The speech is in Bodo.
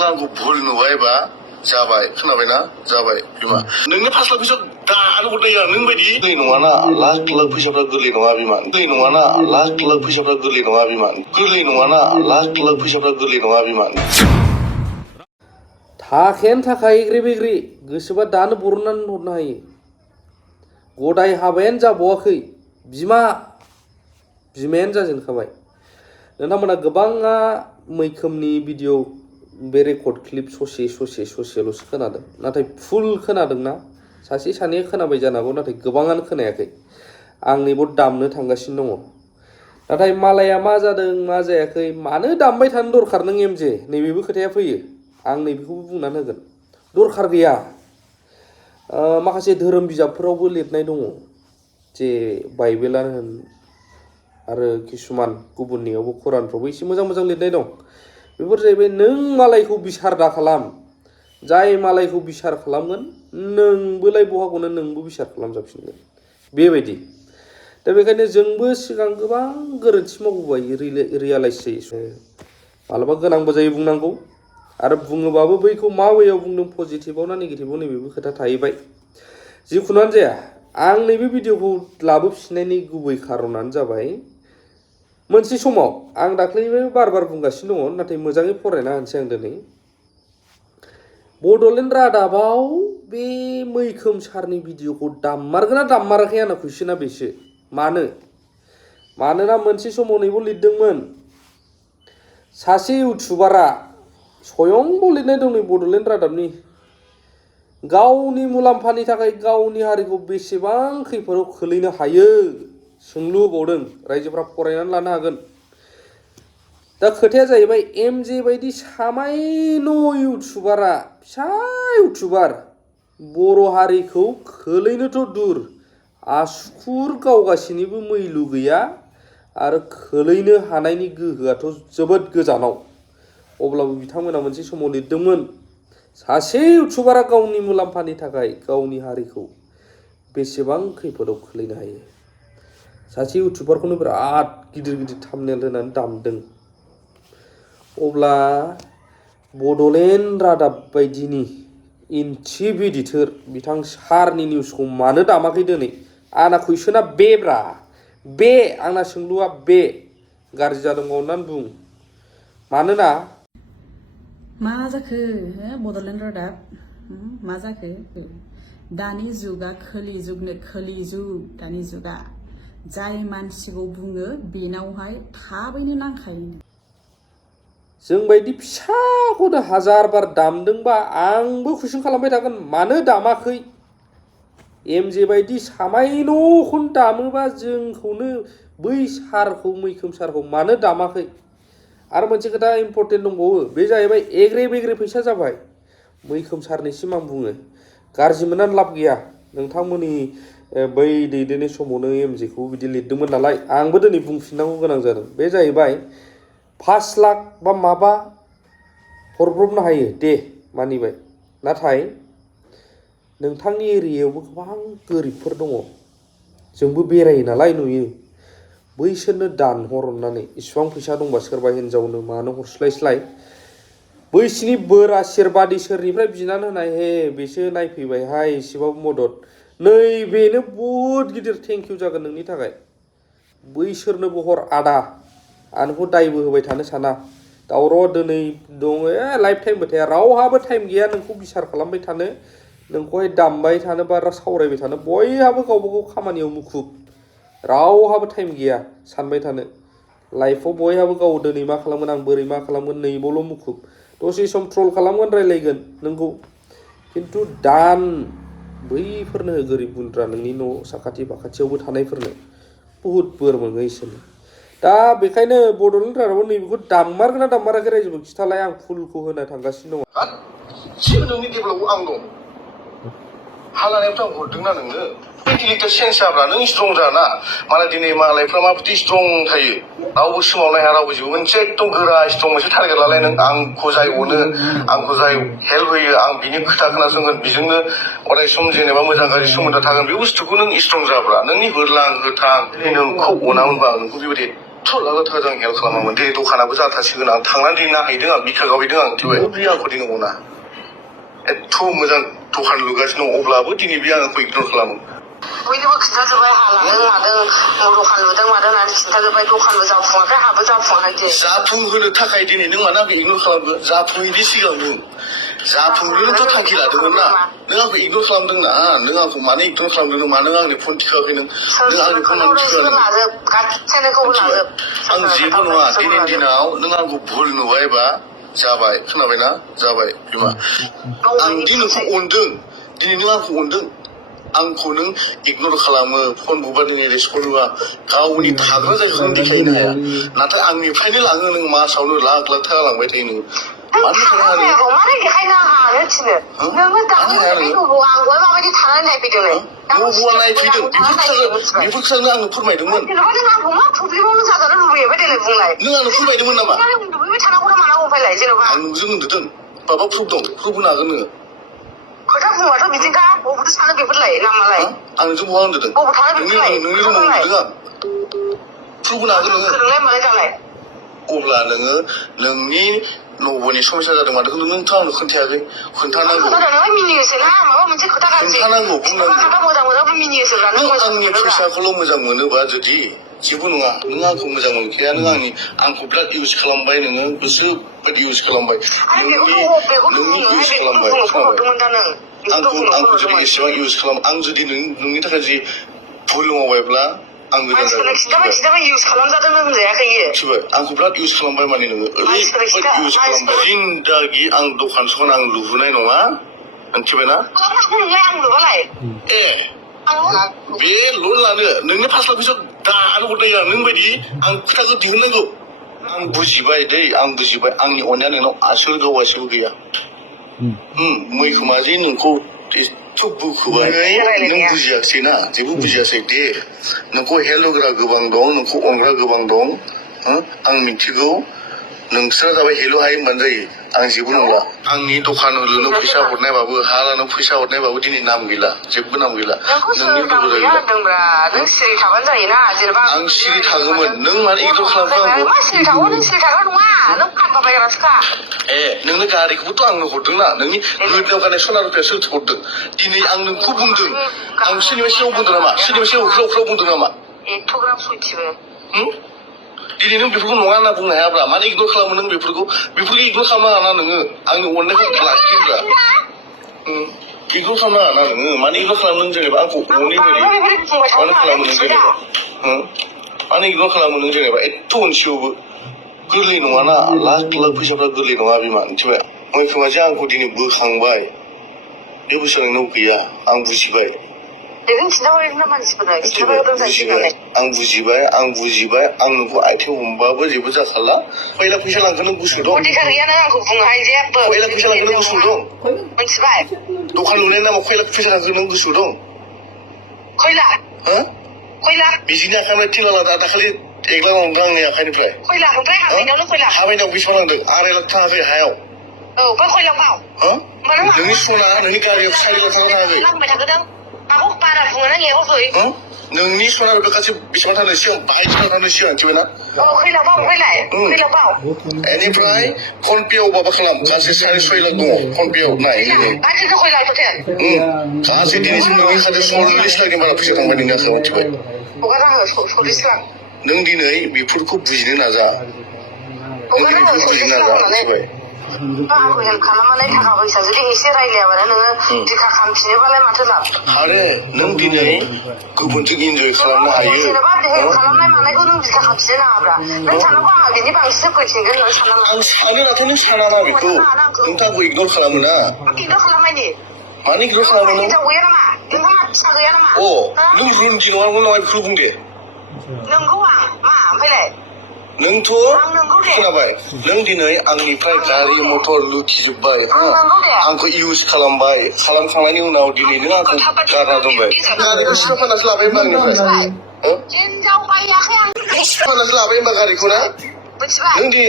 नांगौ भुल नुबायबा जाबाय खोनाबायना जाबाय बिमा नोंनि 5 लाख फैसा दानो हरनाया नों बायदि गोरलै नङाना लाख लाख फैसाफ्रा गोरलै नङा बिमा गोरलै नङाना लाख लाख फैसाफ्रा गोरलै नङा बिमा गोरलै नङाना लाख लाख फैसाफ्रा गोरलै नङा बिमा थाखायानो थाखा एग्रे बेग्रे गोसोबा दानो बरननानै हरनो हायो गदाय हाबायानो जाबावाखै बिमायानो जाजेनखाबाय नोंथांमोना गोबाङा मैखोमनि भिडिअ बे रेकर्ड क्लिप ससेल'सो खोनादों नाथाय फुल खोनादोंना सासे सानैया खोनाबाय जानो हागौ नाथाय गोबाङानो खोनायाखै आंनि बट दामनो थांगासिनो दङ नाथाय मालाया मा जादों मा जायाखै मानो दामबाय थानो दरखार नों एमजे नैबेबो खोथाया फैयो आं नैबेखौबो बुंनानै होगोन दरखार गैया माखासे धोरोम बिजाबफोरावबो लिरनाय दङ जे बाइबेलानो होन आरो किसुमान गुबुननियावबो कुरानफ्रावबो एसे मोजां लिरनाय दं बेफोर जाहैबाय नों मालायखौ बिसार दा खालाम जाय मालायखौ बिसार खालामगोन नोंबोलाय बहागौनो नोंबो बिसार खालामजाफिनगोन बेबायदि दा बेखायनो जोंबो सिगां गोबां गोरोन्थि मावबोबाय रियालाइज जायो मालाबा गोनांबो जायो बुंनांगौ आरो बुङोबाबो बैखौ मा वेयाव बुंदों पजिटिभाव ना नेगेटिभाव नैबेबो खोथा थाहैबाय जिखुनुआनो जाया आं नैबे भिडिअखौ लाबोफिननायनि गुबै खारनानो जाबाय मोनसे समाव आं दाख्लैबो बार बुंगासिनो दङ नाथाय मोजाङै फरायना होनसै आं दिनै बड'लेण्ड रादाबाव बे मैखोम सारनि भिडिअखौ दाममारगोन ना दाममाराखै आंना कुइसना बेसो मानोना मोनसे समाव नैबो लिरदोंमोन सासे इउटुबारा स्वयंबो लिरनाय दं नै बड'लेण्ड रादाबनि गावनि मुलाम्फानि थाखाय गावनि हारिखौ बेसेबां खैफोदाव खोलैनो हायो सोंलु होबावदों रायजोफ्रा फरायनानै लानो हागोन दा खोथाया जाहैबाय एमजे बायदि सामायन' इउटुबारा फिसा इउटुबार बर' हारिखौ खोलैनोथ' दुर आसुखुर गावगासिनोबो मैलु गैया आरो खोलैनो हानायनि गोहोआथ' जोबोद गोजानाव अब्लाबो बिथांमोना मोनसे समाव लिरदोंमोन सासे इउटुबारा गावनि मुलाम्फानि थाखाय गावनि हारिखौ बेसेबां खैफोदाव खोलैनो हायो सासे इउटुबारखौनो बिराद गिदिर थाम्बनेल होनानै दामदों अब्ला बड'लेण्ड रादाब बायदिनि इनथिब एडिटर बिथां सारनि निउसखौ मानो दामाखै दिनै आंना कुइसना बे आंना सोंलुआ बे गाज्रि जादोंबा अननानै बुं मानोना मा जाखो बड'लेण्ड रादाब मा जाखो दानि जुगा खोलि जुग दानि जुगा जाय मानसिखौ बुङो बेनावहाय थाबैनो नांखायो जों बायदि फिसाखौनो हाजार बार दामदोंबा आंबो कुइसन खालामबाय थागोन मानो दामाखै एमजे बायदि सामायन'खौनो दामोबा जोंखौनो बै सारखौ मैखोम सारखौ मानो दामाखै आरो मोनसे खोथा इम्पर्टेन्ट दंबावो बे जाहैबाय एग्रे बेग्रे फैसा जाबाय मैखोम सारनिसिम आं बुङो गाज्रि मोननानै लाब गैया नोंथांमोननि बै दैदेननाय समावनो एमजेखौ बिदि लिरदोंमोन नालाय आंबो दिनै बुंफिननांगौ गोनां जादों बे जाहैबाय 5 लाख बा माबा हरब्रबनो हायो दे मानिबाय नाथाय नोंथांनि एरियायावबो गोबां गोरिबफोर दङ जोंबो बेरायो नालाय नुयो बैसोरनो दानहर अननानै इसिबां फैसा दंबा सोरबा हिनजावनो मानो हरस्लायस्लाय बैसिनि बोर आशीर्बाद इसोरनिफ्राय बिनानै होनाय हे बेसो नायफैबायहाय एसेबाबो मदद नैबेनो बहुद गिदिर थेंक इउ जागोन नोंनि थाखाय बैसोरनोबो हर आदा आंखौ दायबो होबाय थानो साना दावराव दिनै दङ लाइफ टाइमबो थाया रावहाबो टाइम गैया नोंखौ बिसार खालामबाय थानो नोंखौहाय दामबाय थानो बा सावरायबाय थानो बयहाबो गावबा गाव खामानियाव मुखुब रावहाबो टाइम गैया सानबाय थानो लाइफआव बयहाबो गाव दिनै मा खालामगोन आं बोरै मा खालामगोन नैबावल' मुखुब दसे सम ट्रल खालामगोन रायलायगोन नोंगौ खिन्थु दान बैफोरनो गोरिब गुन्द्रा नोंनि न' साखाथि फाखाथियावबो थानायफोरनो बहुद बोर मोनो इसोरनो दा बेखायनो बड'लेण्ड रादाबाव नैबेखौ दाममारगोन ना दाममाराखै रायजोबो खिथालाय आं फुलखौ होनो थांगासिनो दङ गासिबो नोंनि डेभेलपआव आं दं हा लानायावथ' आं हरदोंना नोंनो मेन्टेलिटिया चेन्ज जाब्ला नों स्ट्रं जाना मालाय दिनै मालायफ्रा माबायदि स्ट्रं थायो रावबो सोमावनो हाया रावबो जेबो मोनसे एकदम गोरा स्ट्रं मोनसे टारगेट लालाय नों आंखौ जाय अनो आंखौ जाय हेल्प होयो आं बिनि खोथा खोनासंगोन बेजोंनो अराय सम जेनेबा मोजां गाज्रि सोमोन्दो थागोन बे बुस्थुखौ नों स्ट्रं जाब्ला नोंनि होरलां होथां नोंखौ अनामोनबा आं नोंखौ बेबायदि एथ' लागा थाखा जों हेल्प खालामोमोन दिनै दखानाबो जाथासिगोन आं थांनानै दिनै नायहैदों आं बिखा गावहैदों आं थिबाय बे आंखौ दिनै अना एथ' मोजां दखान लुगासिनो दं अब्लाबो दिनै बे आंखौ इगनर खालामो बयनोबो खिन्थाजोब्बाय हा लादों मादों दखान लुदों मादों होननानै खिन्थाजोब्बाय दखानबो जाफुङाखै हाबो जाफुङाखै जाफुंहोनो थाखाय दिनै नों मानो आंखौ इगनर खालामगोन जाफुङैनि सिगां नों जाफुंहोनोथ' थांखि लादोंमोन ना नों आंखौ इगनर खालामदों ना नों आंखौ मानो इगनर खालामदों नों मानो आंनि फन थिखाखै नों आंनि फन मानो थिखाखै आं जेबो नङा दिनैनि दिनाव नों आंखौ भुल नुबायबा जाबाय खोनाबायना जाबाय बिमा आं दि नोंखौ अनदों दिनै नों आंखौ अनदों आंखौ नों इगनर खालामो फन बुबा नों रेसपन्ड होआ गावनि थाग्रा जायगाखौ नों देखायनो हाया नाथाय आंनिफ्रायनो लाङो नों मासावनो लाख लाख थाखा लांबाय थायो नों मानो देखायनो हानो थिनो नोङो दानि आंखौहाय माबायदि थानानै नायफैदोंलाय बबेबा नायफैदों बेफोरखौसो आंनो फोरमायदोंमोन नों आंखौ मा प्रब्लेमावनो जाजानो लुबैयो देलाय बुंलाय नों आंनो फोरमायदोंमोन नामा उन्दुबोबाय थानांगौ ना मानांगौ ओमफ्रायलाय जेन'बा आं नोंजों उन्दुदों माबा प्रुफ दं प्रुफ होनो हागोन नोङो खोथा बुंबाथ' बिदिनोखा बबेथ' सानो बेफोरलाय नामालाय आं नोंजों बहा उन्दुदों बबाव थानो बेफोरलाय नोंनि रुमाव उन्दुदों आं प्रुफ होनो हागोन नोङो फोरोंलाय मालाय जालाय अब्ला नोङो नोंनि न'बोनि समस्या जादों माथो नोंथ' आंनो खोन्थायाखै खोन्थानांगौ मिनियोसोना माबा मोनसे खोथा गाज्रि खोन्थानांगौ बुंनांगौ मोजां मोजां मिनियोसोब्ला नों आंनि फैसाखौल' मोजां मोनोबा जुदि जेबो नङा नों आंखौ मोजां मोनखाया नों आंखौ बिराद इउज खालामबाय नोङो गोसो बायदि इउज खालामबाय नोंनि इउज खालामबाय आंखौ जुदि एसेबां इउज खालाम आं जुदि नोंनि थाखाय जि भुल मावबायब्ला आं गोदान खिन्थाबाय इउज खालामजादों होनजायाखै आंखौ बिराद इउज खालामबाय माने नोङो ओरैबायदि इउज खालामबाय जिन्दागि आं दखान सखान आं लुबोनाय नङा मिथिबायना आं लुबालाय ए बे लन लानो नोंनि 5 लाख फैसा दानो हरनाय नों बायदि आं खोथाखौ दिहुननांगौ आं बुजिबाय दै आं बुजिबाय आंनि अननाया नोंनाव आसोल गावासोबो गैया मैखोमा जे नोंखौ एथ' बुखोबाय नों बुजियासैना जेबो बुजियासै दे नोंखौ हेल्प होग्रा गोबां दं नोंखौ अनग्रा गोबां दं आं मिथिगौ नोंसोरा जाबाय हेल' हायो होनबानो जायो आं जेबो नंला आंनि दखान लुनो फैसा हरनायबाबो हा लानो फैसा हरनायबाबो दिनै नाम गैला जेबो नाम गैला नोंनि नों सिरि थाबानो जायोना जेनेबा आं सिरि थागौमोन नों मानो इगनर खालामखो आंखौ सिरि थागौ नों सिरि थाग्रा नङा नों फानबा बायग्रासोखा ए नोंनो गारिखौबोथ' आंनो हरदोंना नोंनि गोदोनायाव गाननाय सना रुफाया सोर हरदों दिनै आं नोंखौ बुंदों आं सोरनिबा सिगाङाव बुंदों नामा सोरनिबा सिगाङाव उख्राव बुंदों नामा एथ'ग्राब सयथिबो दिनै नों बेफोरखौ नङा होनना बुंनो हायाब्ला मानो इगनर खालामो नों बेफोरखौ इगनर खालामनाङा ना नोङो आंनि अननायखौ लाखियोब्ला इगनर खालामनाङा ना नोङो मानो इगनर खालामो नों जेनेबा आंखौ अनै बोरै मानो खालामो नों जेनेबा मानो इगनर खालामो नों जेनेबा एथ' अनसेयावबो गोरलै नङाना लाख लाख फैसाफ्रा गोरलै नङा बिमा मिथिबाय मैखोमा जे आंखौ दिनै बोखांबाय बे बुस्थुआ नोंनाव गैया आं बुजिबाय आं बुजिबाय आं नोंखौ आथिं हमबाबो जेबो जाखाला खय लाख फैसा लांखोनो गोसो दं खय लाख फैसा लांखोनो गोसो दं मिथिबाय दखान लुनायनि नामाव खय लाख फैसा लांखोनो गोसो दं खय लाख बिदिनि आखाइनिफ्राय 3 लाख दाखालि 1 लाख लांदों आंनि आखाइनिफ्राय हाबायनायाव बेसेबां लांदों 2.5 लाख थाङाखै हायाव नोंनि सना नोंनि गारियाव 4 लाख थाङाखै नोंनि सना रुपा गासै बेसेबां थांनो सिगां बाहाय थांनो सिगां मिथिबायना बेनिफ्राय फनपेआव माबा खालाम गासै 6.5 लाख दङ फनपेआव नाय गासै दिनैसिम नोंनि खाथियाव 40 लाखनि बारा फैसा थांबाय नोंनि आखायाव मिथिबाय नों दिनै बेफोरखौ बुजिनो नाजा मिथिबाय आंखौ हेल्प खालामनानै थाखा फैसा जुदि एसे रायलायाबानो नोङो दिखा खालामफिनोबालाय माथो लाब आरो नों दिनै गुबुनजों इन्जय खालामनो हायो जेनेबा हेल्प खालामनाय मानायखौ नों दिखा खालामफिननो नाङाब्रा नों सानांगौ आंहा बिनि बांसिन फैफिनगोन होननानै साननांगौ आं सानो नाथ' नों सानाना बेखौ नोंथांखौ इगनर खालामो ना इगनर खालामनायनि मानो इगनर खालामो नों हिनजाव गैया नामा नोंहा फिसा गैया नामा नों रुमदि नङा बेखौ बुं दे नोंगौ आं मा ओमफ्रायलाय नोंथ' खोनाबाय नों दिनै आंनिफ्राय गारि मटर लुथिजोब्बाय आंखौ इउज खालामबाय खालामखांनायनि उनाव दिनै नों आंखौ गारना दोनबाय गारिखौ सिखाव फाननासो लाबाय होनबा आंनिफ्राय फाननासो लाबाय होनबा गारिखौ ना नों दि